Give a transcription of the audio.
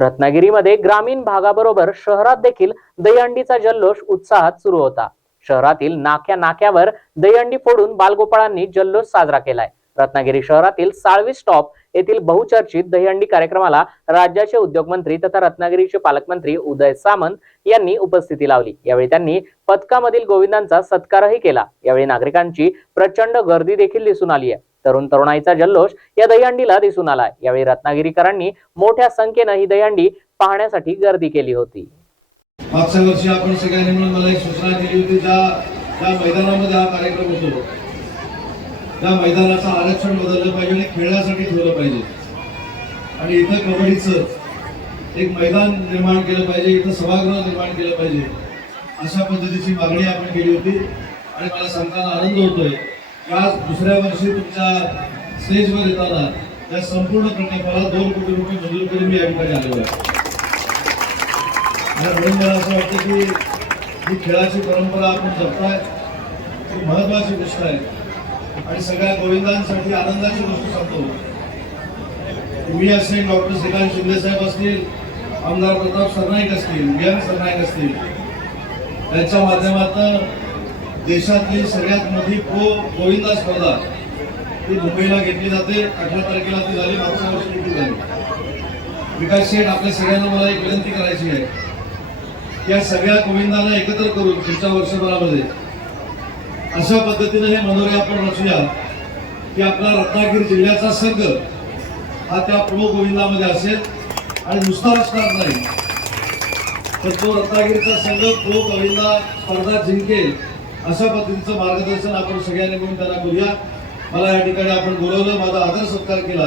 रत्नागिरीमध्ये ग्रामीण भागाबरोबर शहरात देखील दहीहंडीचा जल्लोष उत्साहात सुरू होता. शहरातील नाक्या नाक्यावर दहीहंडी फोडून बालगोपाळांनी जल्लोष साजरा केलाय. रत्नागिरी शहरातील साळवी स्टॉप येथील बहुचर्चित दहीहंडी कार्यक्रमाला राज्याचे उद्योगमंत्री तथा रत्नागिरीचे पालकमंत्री उदय सामंत यांनी उपस्थिती लावली. यावेळी त्यांनी पथकामधील गोविंदांचा सत्कारही केला. यावेळी नागरिकांची प्रचंड गर्दी देखील दिसून आली आहे. तरुण तरुणाईचा जल्लोष या दहीहंडीला दिसून आला यावेळी रत्नागिरीकरांनी मोठ्या संख्येनं ही दहीहंडी पाहण्यासाठी गर्दी केली होती. मागच्या वर्षी आपण सगळ्यांनी मिळून मला एक सूचना केली होती ज्या ज्या मैदानामध्ये हा कार्यक्रम होतो. त्या मैदानाचं आरक्षण बदललं पाहिजे आणि खेळण्यासाठी ठेवलं पाहिजे. आणि इथं कबड्डीचं एक मैदान निर्माण केलं पाहिजे इथं सभागृह निर्माण केलं पाहिजे. अशा पद्धतीची मागणी आपण केली होती. आणि मला सांगताना आनंद होतोय. आज दुसऱ्या वर्षी तुमच्या स्टेजवर येताना त्या संपूर्ण प्रकल्पाला दोन कोटी रुपये मंजूर करून मी या ठिकाणी आलेलो आहे. आणि म्हणून मला असं वाटतं की ही खेळाची परंपरा आपण जपताय ही महत्वाची गोष्ट आहे. आणि सगळ्या गोविंदांसाठी आनंदाची गोष्ट सांगतो. मी असेल डॉक्टर श्रीकांत शिंदेसाहेब असतील आमदार प्रताप सरनाईक असतील विहान सरनाईक असतील त्यांच्या माध्यमातून देशातली सगळ्यात मोठी प्रो गोविंदा स्पर्धा. ती मुंबईला घेतली जाते. अठरा तारखेला ती झाली. मागच्या वर्षी ती झाली. विकास शेठ आपल्या सगळ्यांना मला एक विनंती करायची आहे. या सगळ्या गोविंदांना एकत्र करून पुढच्या वर्षभरामध्ये अशा पद्धतीने हे मनोरे आपण रचूया की आपला रत्नागिरी जिल्ह्याचा संघ हा त्या प्रो गोविंदामध्ये असेल आणि नुसता असणार नाही. तर तो रत्नागिरीचा संघ प्रो गोविंदा स्पर्धा जिंकेल. अशा पद्धतीचं मार्गदर्शन आपण सगळ्यांनी मिळून त्यांना करूया. मला या ठिकाणी आपण बोलवलं माझा आदर सत्कार केला.